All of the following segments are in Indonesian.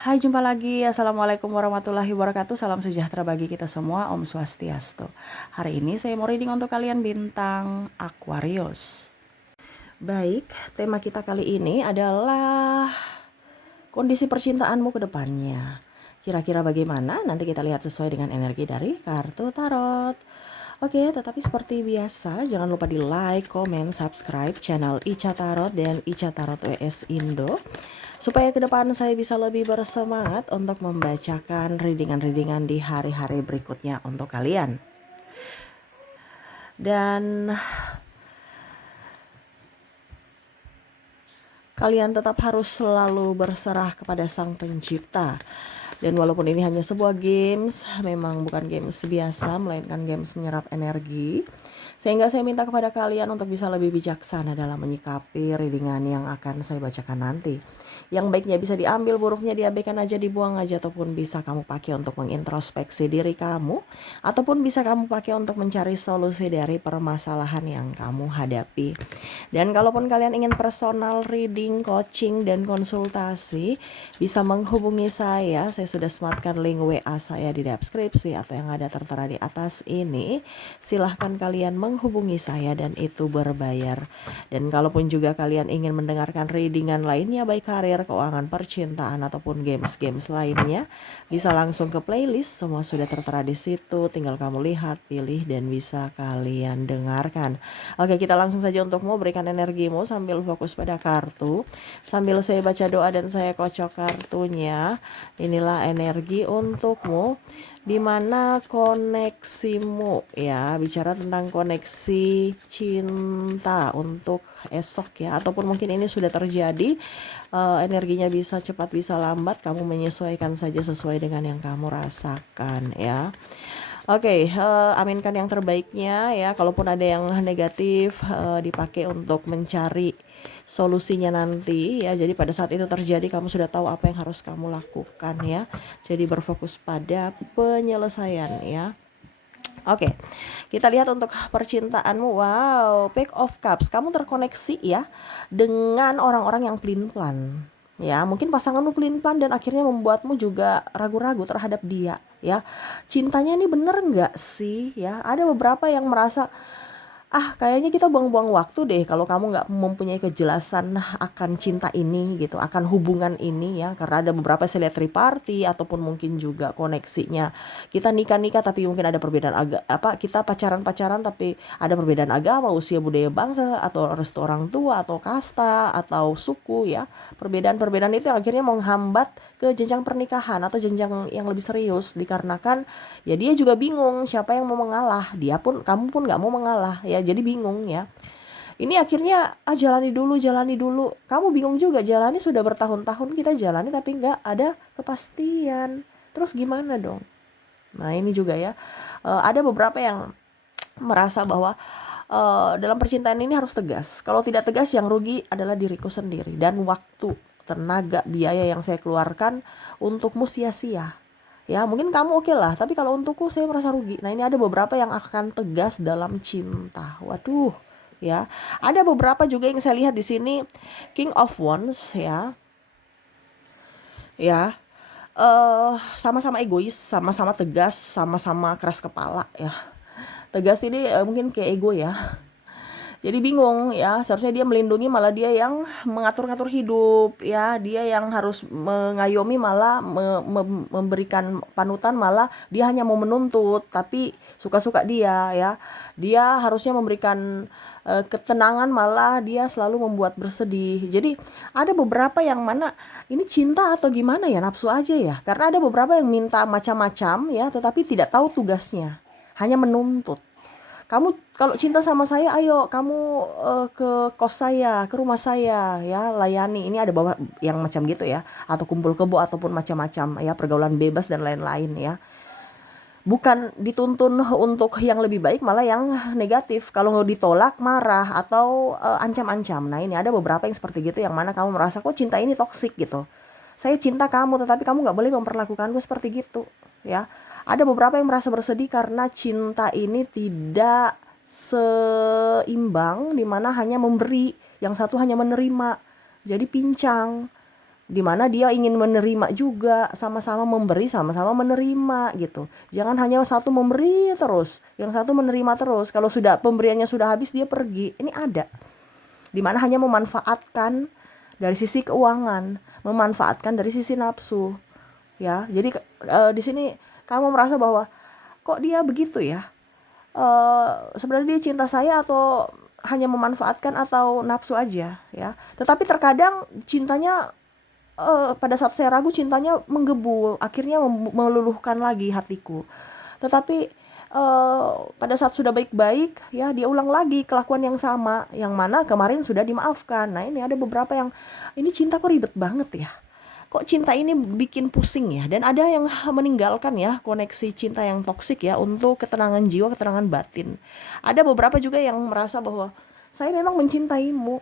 Hai, jumpa lagi. Assalamualaikum warahmatullahi wabarakatuh. Salam sejahtera bagi kita semua. Om Swastiastu. Hari ini saya mau reading untuk kalian bintang Aquarius. Baik, tema kita kali ini adalah kondisi percintaanmu ke depannya. Kira-kira bagaimana? Nanti kita lihat sesuai dengan energi dari kartu tarot. Oke, tetapi seperti biasa, jangan lupa di like, komen, subscribe channel Ica Tarot dan Ica Tarot WS Indo. Supaya ke depan saya bisa lebih bersemangat untuk membacakan readingan-readingan di hari-hari berikutnya untuk kalian. Dan kalian tetap harus selalu berserah kepada Sang Pencipta. Dan walaupun ini hanya sebuah games, memang bukan games biasa, melainkan games menyerap energi. Sehingga saya minta kepada kalian untuk bisa lebih bijaksana dalam menyikapi readingan yang akan saya bacakan nanti. Yang baiknya bisa diambil, buruknya diabaikan aja, dibuang aja, ataupun bisa kamu pakai untuk mengintrospeksi diri kamu, ataupun bisa kamu pakai untuk mencari solusi dari permasalahan yang kamu hadapi. Dan kalaupun kalian ingin personal reading, coaching, dan konsultasi, bisa menghubungi saya sudah sematkan link WA saya di deskripsi atau yang ada tertera di atas ini. Silahkan kalian menghubungi saya dan itu berbayar. Dan kalaupun juga kalian ingin mendengarkan readingan lainnya, baik karir, keuangan, percintaan, ataupun games-games lainnya, bisa langsung ke playlist. Semua sudah tertera di situ, tinggal kamu lihat, pilih, dan bisa kalian dengarkan. Oke, kita langsung saja untuk mau berikan energimu sambil fokus pada kartu. Sambil saya baca doa dan saya kocok kartunya. Inilah energi untukmu, dimana koneksimu, ya, bicara tentang koneksi cinta untuk esok, ya, ataupun mungkin ini sudah terjadi. Energinya bisa cepat bisa lambat, kamu menyesuaikan saja sesuai dengan yang kamu rasakan, ya. Oke, aminkan yang terbaiknya, ya. Kalaupun ada yang negatif, dipakai untuk mencari solusinya nanti, ya. Jadi pada saat itu terjadi kamu sudah tahu apa yang harus kamu lakukan, ya. Jadi berfokus pada penyelesaian, ya. Oke, kita lihat untuk percintaanmu. Wow, Page of Cups. Kamu terkoneksi, ya, dengan orang-orang yang pelin-pelan. Ya, mungkin pasanganmu pelin-pelan dan akhirnya membuatmu juga ragu-ragu terhadap dia, ya. Cintanya ini bener nggak sih, ya? Ada beberapa yang merasa, kayaknya kita buang-buang waktu deh kalau kamu nggak mempunyai kejelasan akan cinta ini gitu, akan hubungan ini, ya. Karena ada beberapa saya lihat triparty ataupun mungkin juga koneksinya. Kita nikah-nikah tapi mungkin ada perbedaan kita pacaran-pacaran tapi ada perbedaan agama, usia, budaya, bangsa, atau restu orang tua, atau kasta, atau suku, ya. Perbedaan-perbedaan itu yang akhirnya menghambat ke jenjang pernikahan atau jenjang yang lebih serius, dikarenakan ya dia juga bingung siapa yang mau mengalah, kamu pun nggak mau mengalah, ya. Jadi bingung, ya. Ini akhirnya jalani dulu. Kamu bingung juga, jalani sudah bertahun-tahun kita jalani tapi nggak ada kepastian. Terus gimana dong? Nah ini juga, ya. Ada beberapa yang merasa bahwa dalam percintaan ini harus tegas. Kalau tidak tegas, yang rugi adalah diriku sendiri dan waktu, tenaga, biaya yang saya keluarkan untukmu sia-sia. Ya, mungkin kamu oke lah, tapi kalau untukku saya merasa rugi. Nah, ini ada beberapa yang akan tegas dalam cinta. Waduh, ya. Ada beberapa juga yang saya lihat di sini, King of Wands, ya. Ya. Sama-sama egois, sama-sama tegas, sama-sama keras kepala, ya. Tegas ini mungkin kayak ego, ya. Jadi bingung, ya, seharusnya dia melindungi malah dia yang mengatur-ngatur hidup, ya. Dia yang harus mengayomi malah memberikan panutan, malah dia hanya mau menuntut tapi suka-suka dia, ya. Dia harusnya memberikan ketenangan, malah dia selalu membuat bersedih. Jadi ada beberapa yang mana ini cinta atau gimana, ya, nafsu aja, ya. Karena ada beberapa yang minta macam-macam, ya, tetapi tidak tahu tugasnya, hanya menuntut. Kamu kalau cinta sama saya, ayo kamu ke kos saya, ke rumah saya, ya, layani. Ini ada bawa yang macam gitu, ya, atau kumpul kebo ataupun macam-macam, ya, pergaulan bebas dan lain-lain, ya. Bukan dituntun untuk yang lebih baik, malah yang negatif. Kalau nggak ditolak marah atau ancam-ancam. Nah ini ada beberapa yang seperti gitu, yang mana kamu merasa kok cinta ini toksik gitu. Saya cinta kamu tetapi kamu nggak boleh memperlakukanku seperti gitu, ya. Ada beberapa yang merasa bersedih karena cinta ini tidak seimbang, dimana hanya memberi, yang satu hanya menerima, jadi pincang. dimana dia ingin menerima juga, sama-sama memberi, sama-sama menerima gitu. Jangan hanya satu memberi terus, yang satu menerima terus. Kalau sudah pemberiannya sudah habis, dia pergi. Ini ada, dimana hanya memanfaatkan dari sisi keuangan, memanfaatkan dari sisi nafsu, ya. Jadi di sini kamu merasa bahwa kok dia begitu ya? Sebenarnya dia cinta saya atau hanya memanfaatkan atau nafsu aja, ya. Tetapi terkadang cintanya, pada saat saya ragu, cintanya menggebu, akhirnya meluluhkan lagi hatiku. Tetapi pada saat sudah baik-baik, ya, dia ulang lagi kelakuan yang sama, yang mana kemarin sudah dimaafkan. Nah, ini ada beberapa yang ini cinta kok ribet banget ya. Kok cinta ini bikin pusing ya. Dan ada yang meninggalkan ya koneksi cinta yang toksik ya untuk ketenangan jiwa, ketenangan batin. Ada beberapa juga yang merasa bahwa saya memang mencintaimu,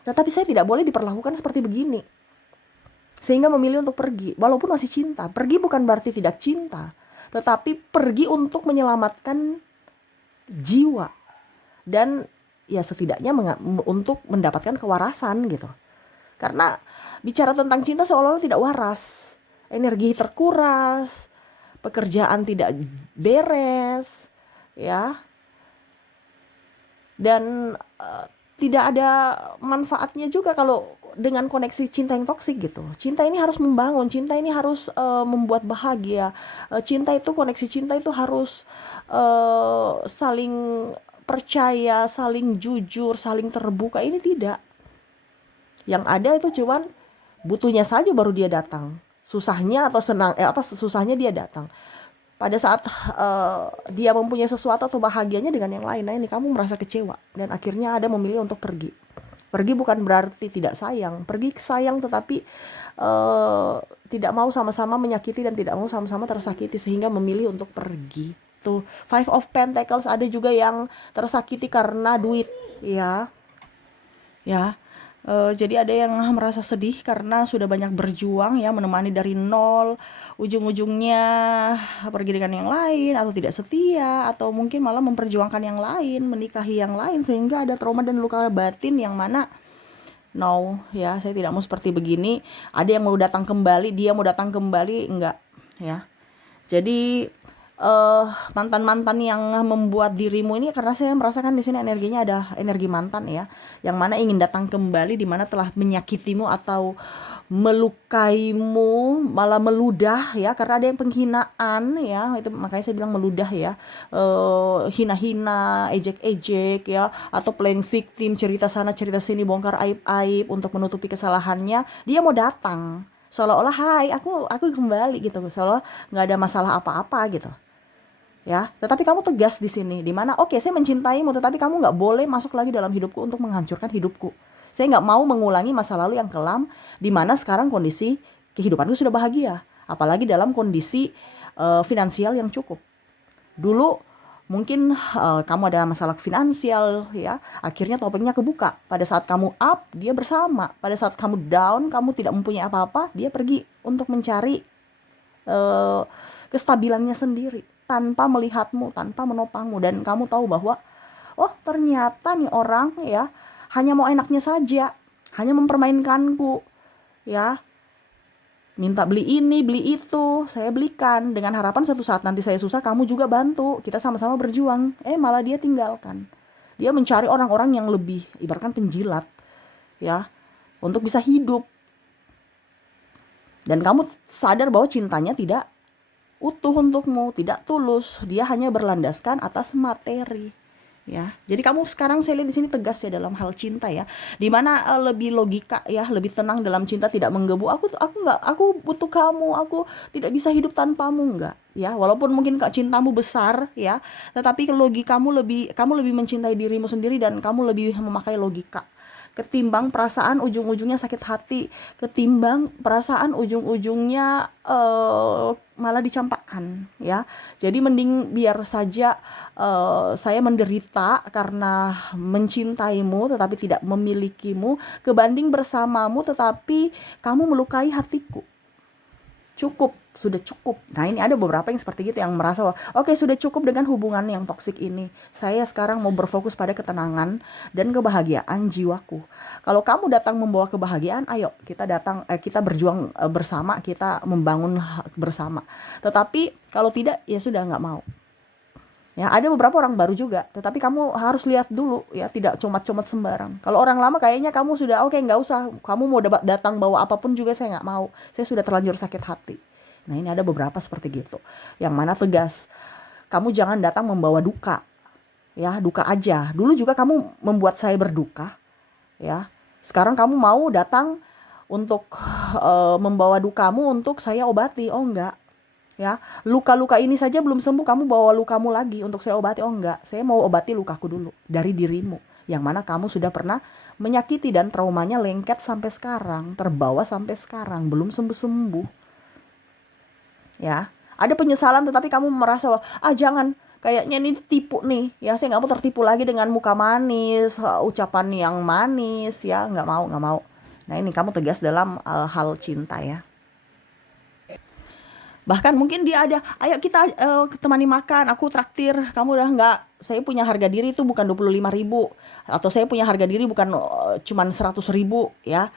tetapi saya tidak boleh diperlakukan seperti begini, sehingga memilih untuk pergi walaupun masih cinta. Pergi bukan berarti tidak cinta, tetapi pergi untuk menyelamatkan jiwa dan ya setidaknya untuk mendapatkan kewarasan gitu. Karena bicara tentang cinta seolah-olah tidak waras, energi terkuras, pekerjaan tidak beres, ya, dan tidak ada manfaatnya juga kalau dengan koneksi cinta yang toksik gitu. Cinta ini harus membangun, cinta ini harus membuat bahagia. Cinta itu, koneksi cinta itu harus saling percaya, saling jujur, saling terbuka. Ini tidak. Yang ada itu cuman butuhnya saja baru dia datang. Susahnya atau susahnya dia datang. Pada saat dia mempunyai sesuatu atau bahagianya dengan yang lain, nah ini kamu merasa kecewa dan akhirnya ada memilih untuk pergi. Pergi bukan berarti tidak sayang. Pergi sayang tetapi tidak mau sama-sama menyakiti dan tidak mau sama-sama tersakiti sehingga memilih untuk pergi. Tuh, Five of Pentacles, ada juga yang tersakiti karena duit, ya. Ya. Jadi ada yang merasa sedih karena sudah banyak berjuang ya, menemani dari nol, ujung-ujungnya pergi dengan yang lain atau tidak setia atau mungkin malah memperjuangkan yang lain, menikahi yang lain, sehingga ada trauma dan luka batin yang mana no ya, saya tidak mau seperti begini. Ada yang mau datang kembali, dia mau datang kembali, enggak ya. Jadi mantan-mantan yang membuat dirimu ini, karena saya merasakan di sini energinya ada energi mantan ya, yang mana ingin datang kembali, di mana telah menyakitimu atau melukaimu, malah meludah ya, karena ada yang penghinaan ya, itu makanya saya bilang meludah ya, hina-hina, ejek-ejek ya, atau playing victim, cerita sana cerita sini, bongkar aib-aib untuk menutupi kesalahannya. Dia mau datang seolah-olah hai aku kembali gitu, seolah nggak ada masalah apa-apa gitu ya. Tetapi kamu tegas di sini, di mana oke, saya mencintaimu, tetapi kamu nggak boleh masuk lagi dalam hidupku untuk menghancurkan hidupku. Saya nggak mau mengulangi masa lalu yang kelam, di mana sekarang kondisi kehidupanku sudah bahagia, apalagi dalam kondisi finansial yang cukup. Dulu mungkin kamu ada masalah finansial ya, akhirnya topengnya kebuka. Pada saat kamu up, dia bersama. Pada saat kamu down, kamu tidak mempunyai apa-apa, dia pergi untuk mencari kestabilannya sendiri, tanpa melihatmu, tanpa menopangmu. Dan kamu tahu bahwa oh ternyata nih orang ya hanya mau enaknya saja, hanya mempermainkanku ya, minta beli ini beli itu, saya belikan dengan harapan suatu saat nanti saya susah kamu juga bantu, kita sama-sama berjuang. Malah dia tinggalkan, dia mencari orang-orang yang lebih, ibaratkan penjilat ya, untuk bisa hidup. Dan kamu sadar bahwa cintanya tidak utuh untukmu, tidak tulus, dia hanya berlandaskan atas materi ya. Jadi kamu sekarang saya lihat di sini tegas ya dalam hal cinta ya, dimana lebih logika ya, lebih tenang dalam cinta, tidak menggebu. Aku butuh kamu, aku tidak bisa hidup tanpamu, enggak ya. Walaupun mungkin cintamu besar ya, tetapi kamu lebih mencintai dirimu sendiri dan kamu lebih memakai logika ketimbang perasaan ujung-ujungnya sakit hati, ketimbang perasaan ujung-ujungnya malah dicampakkan ya. Jadi mending biar saja saya menderita karena mencintaimu tetapi tidak memilikimu, kebanding bersamamu tetapi kamu melukai hatiku. sudah cukup. Nah ini ada beberapa yang seperti gitu, yang merasa oke, sudah cukup dengan hubungan yang toksik ini. Saya sekarang mau berfokus pada ketenangan dan kebahagiaan jiwaku. Kalau kamu datang membawa kebahagiaan, ayo kita datang, kita berjuang bersama, kita membangun bersama. Tetapi kalau tidak, ya sudah, nggak mau. Ya, ada beberapa orang baru juga, tetapi kamu harus lihat dulu ya, tidak comat-comat sembarang. Kalau orang lama kayaknya kamu sudah oke, nggak usah, kamu mau datang bawa apapun juga saya nggak mau, saya sudah terlanjur sakit hati. Nah ini ada beberapa seperti gitu, yang mana tegas, kamu jangan datang membawa duka, ya duka aja. Dulu juga kamu membuat saya berduka, ya. Sekarang kamu mau datang untuk membawa dukamu untuk saya obati, oh enggak. Ya, luka-luka ini saja belum sembuh, kamu bawa lukamu lagi untuk saya obati. Oh enggak, saya mau obati lukaku dulu dari dirimu, yang mana kamu sudah pernah menyakiti dan traumanya lengket sampai sekarang, terbawa sampai sekarang, belum sembuh-sembuh. Ya, ada penyesalan tetapi kamu merasa jangan, kayaknya ini tipu nih, ya saya nggak mau tertipu lagi dengan muka manis, ucapan yang manis, ya nggak mau. Nah ini kamu tegas dalam hal cinta ya. Bahkan mungkin dia ada, ayo kita temani makan, aku traktir, kamu udah enggak, saya punya harga diri itu bukan 25.000, atau saya punya harga diri bukan cuman 100.000 ya.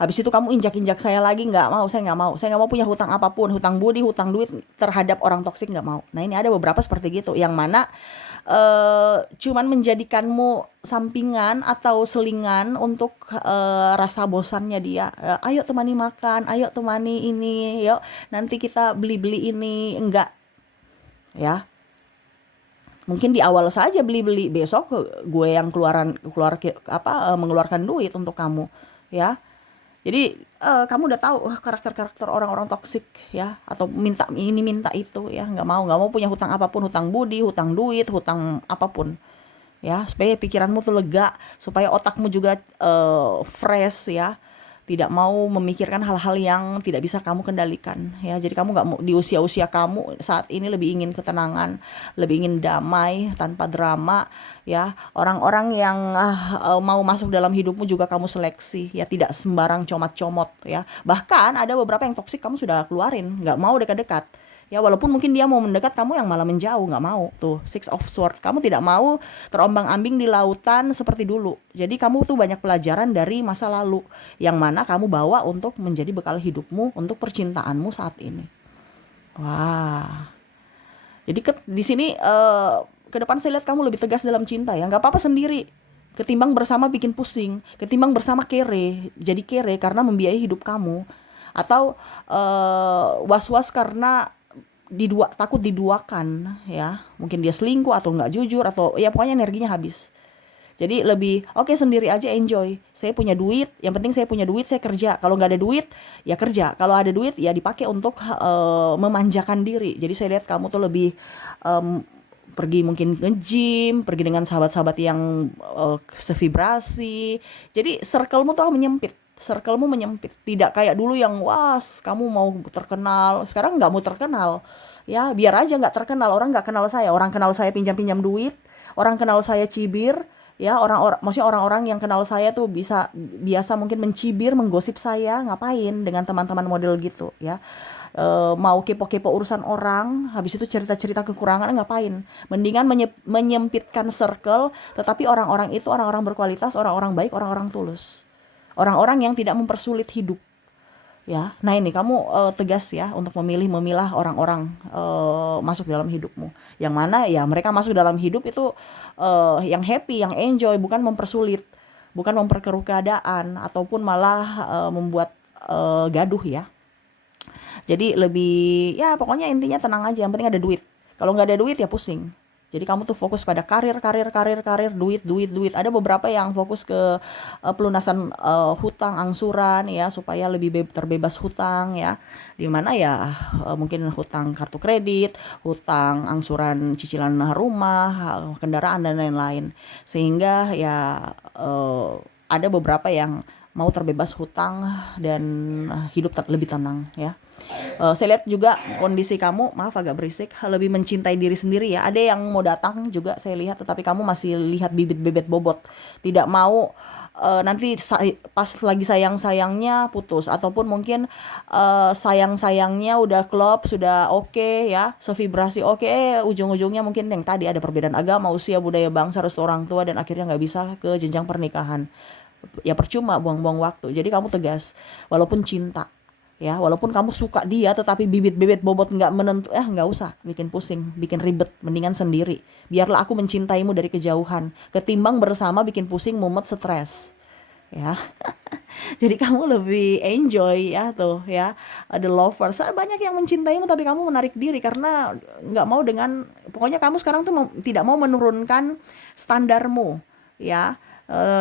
Habis itu kamu injak-injak saya lagi, nggak mau, saya nggak mau punya hutang apapun, hutang budi, hutang duit terhadap orang toksik, nggak mau. Nah ini ada beberapa seperti gitu, yang mana cuman menjadikanmu sampingan atau selingan untuk rasa bosannya dia. Ayo temani makan, ayo temani ini, yuk nanti kita beli-beli ini, enggak ya. Mungkin di awal saja beli-beli, besok gue yang mengeluarkan duit untuk kamu ya. Jadi kamu udah tahu karakter-karakter orang-orang toksik ya, atau minta ini minta itu ya, nggak mau punya hutang apapun, hutang budi, hutang duit, hutang apapun ya, supaya pikiranmu tuh lega, supaya otakmu juga fresh ya, tidak mau memikirkan hal-hal yang tidak bisa kamu kendalikan ya. Jadi kamu nggak mau, di usia-usia kamu saat ini lebih ingin ketenangan, lebih ingin damai tanpa drama ya. Orang-orang yang mau masuk dalam hidupmu juga kamu seleksi ya, tidak sembarang comot-comot ya. Bahkan ada beberapa yang toksik kamu sudah keluarin, nggak mau dekat-dekat ya, walaupun mungkin dia mau mendekat, kamu yang malah menjauh, nggak mau. Tuh, Six of Swords, kamu tidak mau terombang-ambing di lautan seperti dulu. Jadi kamu tuh banyak pelajaran dari masa lalu, yang mana kamu bawa untuk menjadi bekal hidupmu untuk percintaanmu saat ini. Wah, jadi di sini ke depan saya lihat kamu lebih tegas dalam cinta ya. Nggak apa-apa sendiri, ketimbang bersama bikin pusing, ketimbang bersama kere, jadi kere karena membiayai hidup kamu, atau was-was karena takut diduakan ya, mungkin dia selingkuh atau nggak jujur, atau ya pokoknya energinya habis. Jadi lebih oke, sendiri aja, enjoy. Saya punya duit, yang penting saya punya duit, saya kerja. Kalau nggak ada duit ya kerja, kalau ada duit ya dipakai untuk memanjakan diri. Jadi saya lihat kamu tuh lebih pergi mungkin nge-gym, pergi dengan sahabat-sahabat yang sevibrasi. Jadi circle-mu tuh menyempit, tidak kayak dulu yang kamu mau terkenal. Sekarang nggak mau terkenal ya, biar aja nggak terkenal, orang nggak kenal saya, orang kenal saya pinjam duit, orang kenal saya cibir ya, maksudnya orang-orang yang kenal saya tuh biasa mungkin mencibir, menggosip saya, ngapain dengan teman-teman model gitu ya. Mau kepo-kepo urusan orang, habis itu cerita-cerita kekurangan, ngapain? Mendingan menyempitkan circle, tetapi orang-orang itu orang-orang berkualitas, orang-orang baik, orang-orang tulus, orang-orang yang tidak mempersulit hidup ya. Nah ini kamu tegas ya untuk memilah orang-orang masuk dalam hidupmu, yang mana ya mereka masuk dalam hidup itu yang happy, yang enjoy, bukan mempersulit, bukan memperkeruh keadaan, ataupun malah membuat gaduh ya. Jadi lebih ya, pokoknya intinya tenang aja, yang penting ada duit. Kalau nggak ada duit ya pusing. Jadi kamu tuh fokus pada karir, duit. Ada beberapa yang fokus ke pelunasan hutang, angsuran ya, supaya lebih terbebas hutang ya. Dimana ya mungkin hutang kartu kredit, hutang angsuran cicilan rumah, kendaraan dan lain-lain. Sehingga ya ada beberapa yang mau terbebas hutang dan hidup lebih tenang ya. Saya lihat juga kondisi kamu, maaf agak berisik, lebih mencintai diri sendiri ya. Ada yang mau datang juga saya lihat, tetapi kamu masih lihat bibit-bibit bobot, tidak mau nanti pas lagi sayang-sayangnya putus, ataupun mungkin sayang-sayangnya udah klop, sudah oke ya, sevibrasi oke, ujung-ujungnya mungkin yang tadi ada perbedaan agama, usia, budaya, bangsa, restu orang tua, dan akhirnya nggak bisa ke jenjang pernikahan. Ya percuma, buang-buang waktu. Jadi kamu tegas, walaupun cinta ya, walaupun kamu suka dia, tetapi bibit-bibit bobot nggak menentu, nggak usah bikin pusing, bikin ribet, mendingan sendiri. Biarlah aku mencintaimu dari kejauhan, ketimbang bersama bikin pusing, mumet, stres ya. Jadi kamu lebih enjoy ya tuh ya, ada lovers. Banyak yang mencintaimu tapi kamu menarik diri karena nggak mau dengan, pokoknya kamu sekarang tuh tidak mau menurunkan standarmu ya.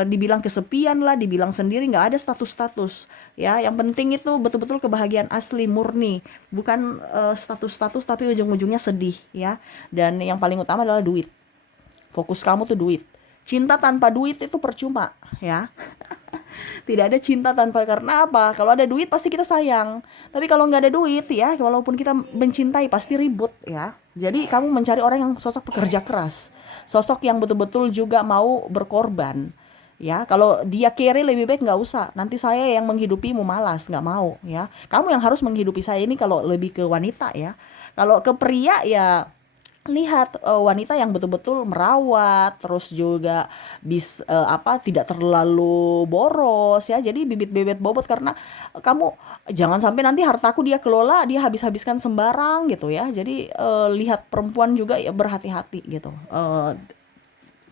Dibilang kesepian lah, dibilang sendiri, nggak ada status-status ya. Yang penting itu betul-betul kebahagiaan asli, murni, bukan status-status tapi ujung-ujungnya sedih ya. Dan yang paling utama adalah duit. Fokus kamu tuh duit. Cinta tanpa duit itu percuma ya. Tidak ada cinta tanpa, karena apa? Kalau ada duit pasti kita sayang. Tapi kalau nggak ada duit ya, walaupun kita mencintai pasti ribut ya. Jadi kamu mencari orang yang sosok pekerja keras, sosok yang betul-betul juga mau berkorban. Ya, kalau dia kere lebih baik nggak usah. Nanti saya yang menghidupimu, malas, nggak mau ya. Kamu yang harus menghidupi saya, ini kalau lebih ke wanita ya. Kalau ke pria ya, lihat wanita yang betul-betul merawat, terus juga tidak terlalu boros ya. Jadi bibit-bibit bobot, karena kamu jangan sampai nanti hartaku dia kelola, dia habis-habiskan sembarang gitu ya. Jadi lihat perempuan juga ya, berhati-hati gitu.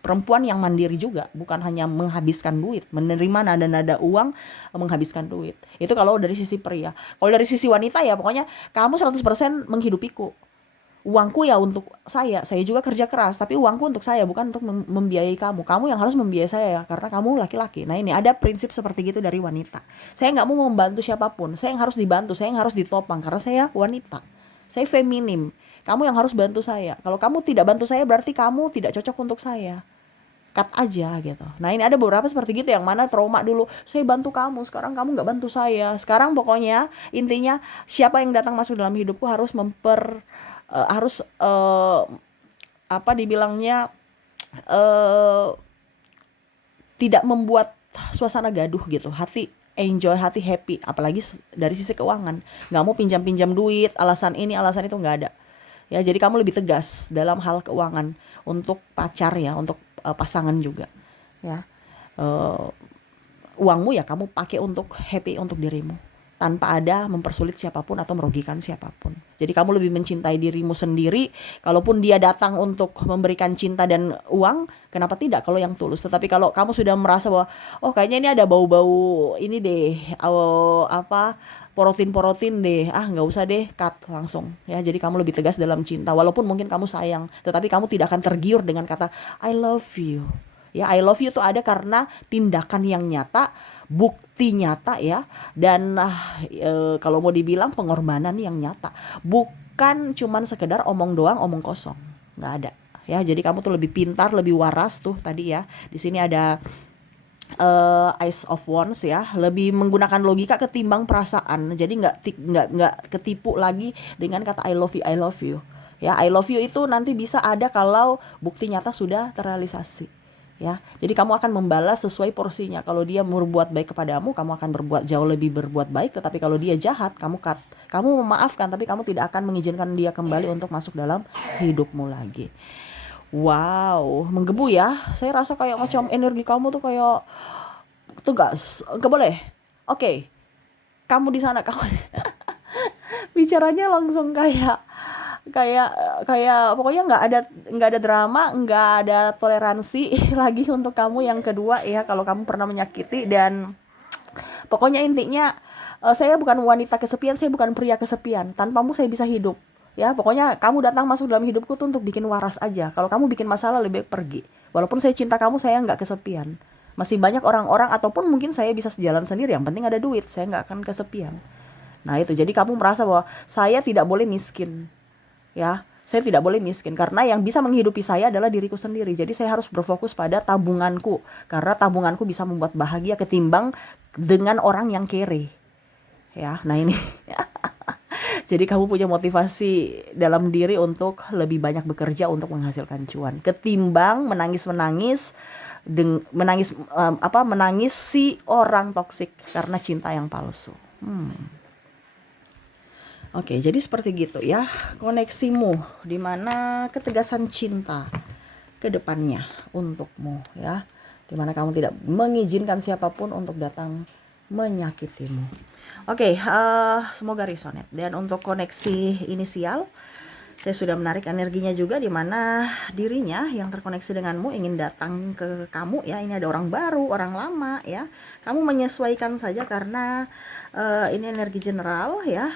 Perempuan yang mandiri juga, bukan hanya menghabiskan duit, menerima nada-nada uang, menghabiskan duit. Itu kalau dari sisi pria. Kalau dari sisi wanita ya pokoknya kamu 100% menghidupiku. Uangku ya untuk saya juga kerja keras, tapi uangku untuk saya, bukan untuk membiayai kamu. Kamu yang harus membiayai saya ya, karena kamu laki-laki. Nah ini ada prinsip seperti gitu dari wanita. Saya nggak mau membantu siapapun, saya yang harus dibantu, saya yang harus ditopang, karena saya wanita. Saya feminim. Kamu yang harus bantu saya. Kalau kamu tidak bantu saya berarti kamu tidak cocok untuk saya. Cut aja gitu. Nah ini ada beberapa seperti gitu, yang mana trauma dulu, saya bantu kamu, sekarang kamu nggak bantu saya. Sekarang pokoknya intinya, siapa yang datang masuk dalam hidupku harus harus apa dibilangnya, eh, tidak membuat suasana gaduh gitu. Hati enjoy, hati happy, apalagi dari sisi keuangan. Nggak mau pinjam-pinjam duit, alasan ini alasan itu, nggak ada ya. Jadi kamu lebih tegas dalam hal keuangan untuk pacar ya, untuk pasangan juga ya. Uangmu ya kamu pakai untuk happy, untuk dirimu, tanpa ada mempersulit siapapun atau merugikan siapapun. Jadi kamu lebih mencintai dirimu sendiri. Kalaupun dia datang untuk memberikan cinta dan uang, kenapa tidak kalau yang tulus. Tetapi kalau kamu sudah merasa bahwa kayaknya ini ada bau-bau ini deh, porotin deh, nggak usah deh, cut langsung ya. Jadi kamu lebih tegas dalam cinta, walaupun mungkin kamu sayang, tetapi kamu tidak akan tergiur dengan kata I love you ya. I love you itu ada karena tindakan yang nyata, bukti nyata ya. Dan kalau mau dibilang pengorbanan yang nyata, bukan cuman sekedar omong doang, omong kosong, nggak ada ya. Jadi kamu tuh lebih pintar, lebih waras tuh tadi ya. Di sini ada Ace of Wands ya, lebih menggunakan logika ketimbang perasaan. Jadi nggak ketipu lagi dengan kata I love you ya. I love you itu nanti bisa ada kalau bukti nyata sudah terrealisasi ya. Jadi kamu akan membalas sesuai porsinya. Kalau dia berbuat baik kepadamu, kamu akan berbuat baik. Tetapi kalau dia jahat, kamu cut. Kamu memaafkan, tapi kamu tidak akan mengizinkan dia kembali untuk masuk dalam hidupmu lagi. Wow, menggebu ya. Saya rasa kayak macam energi kamu tuh kayak tugas. Enggak boleh. Oke. Kamu di sana, kamu bicaranya langsung kayak pokoknya nggak ada drama, nggak ada toleransi lagi untuk kamu yang kedua ya. Kalau kamu pernah menyakiti, dan pokoknya intinya saya bukan wanita kesepian, saya bukan pria kesepian. Tanpamu saya bisa hidup. Ya, pokoknya kamu datang masuk dalam hidupku tuh untuk bikin waras aja. Kalau kamu bikin masalah, lebih baik pergi. Walaupun saya cinta kamu, saya nggak kesepian. Masih banyak orang-orang, ataupun mungkin saya bisa sejalan sendiri. Yang penting ada duit, saya nggak akan kesepian. Nah itu, jadi kamu merasa bahwa saya tidak boleh miskin. Ya, saya tidak boleh miskin. Karena yang bisa menghidupi saya adalah diriku sendiri. Jadi saya harus berfokus pada tabunganku. Karena tabunganku bisa membuat bahagia ketimbang dengan orang yang kere. Ya, nah ini. Jadi kamu punya motivasi dalam diri untuk lebih banyak bekerja untuk menghasilkan cuan, ketimbang menangis-menangis menangis si orang toksik karena cinta yang palsu. Oke, jadi seperti gitu ya koneksimu, dimana ketegasan cinta ke depannya untukmu ya, dimana kamu tidak mengizinkan siapapun untuk datang menyakitimu. Oke, semoga resonate. Dan untuk koneksi inisial, saya sudah menarik energinya juga, di mana dirinya yang terkoneksi denganmu ingin datang ke kamu ya. Ini ada orang baru, orang lama ya. Kamu menyesuaikan saja karena ini energi general ya.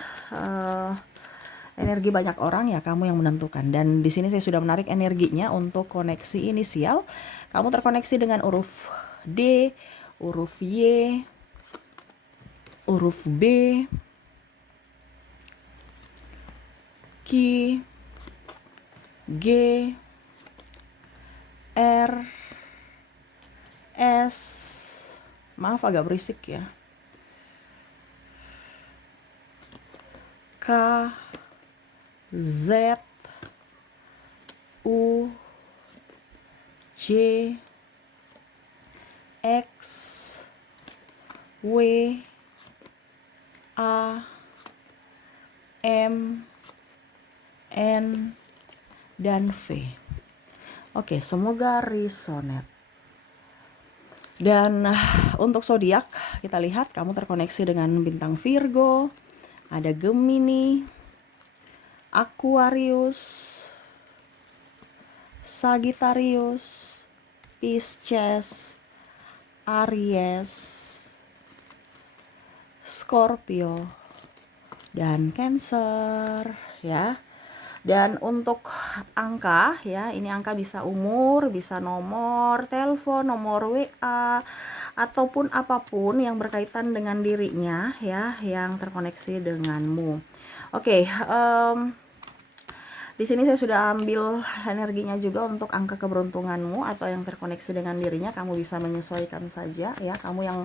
Energi banyak orang ya, kamu yang menentukan. Dan di sini saya sudah menarik energinya untuk koneksi inisial. Kamu terkoneksi dengan huruf D, huruf Y, huruf B, Q, G, R, S, maaf agak berisik ya, K, Z, U, J, X, W, A, M, N, dan V. Oke, semoga resonate. Dan untuk zodiak kita lihat kamu terkoneksi dengan bintang Virgo, ada Gemini, Aquarius, Sagittarius, Pisces, Aries, Scorpio, dan Cancer ya. Dan untuk angka ya, ini angka bisa umur, bisa nomor telepon, nomor WA, ataupun apapun yang berkaitan dengan dirinya ya, yang terkoneksi denganmu. Oke, di sini saya sudah ambil energinya juga untuk angka keberuntunganmu atau yang terkoneksi dengan dirinya. Kamu bisa menyesuaikan saja ya, kamu yang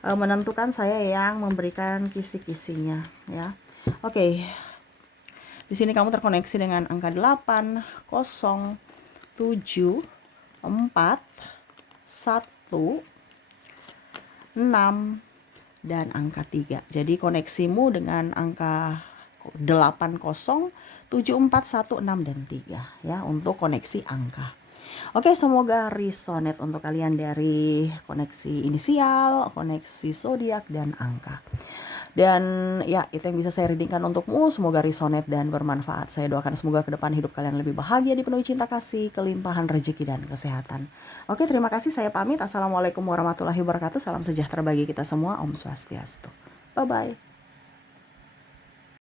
menentukan, saya yang memberikan kisi-kisinya ya. Oke. Di sini kamu terkoneksi dengan angka 8, 0, 7, 4, 1, 6, dan angka 3. Jadi koneksimu dengan angka 8, 0, 7, 4, 1, 6, dan 3 ya untuk koneksi angka. Oke, semoga resonate untuk kalian dari koneksi inisial, koneksi zodiak, dan angka. Dan ya, itu yang bisa saya readingkan untukmu. Semoga resonate dan bermanfaat. Saya doakan semoga ke depan hidup kalian lebih bahagia, dipenuhi cinta kasih, kelimpahan rezeki, dan kesehatan. Oke, terima kasih. Saya pamit. Assalamualaikum warahmatullahi wabarakatuh. Salam sejahtera bagi kita semua. Om Swastiastu. Bye-bye.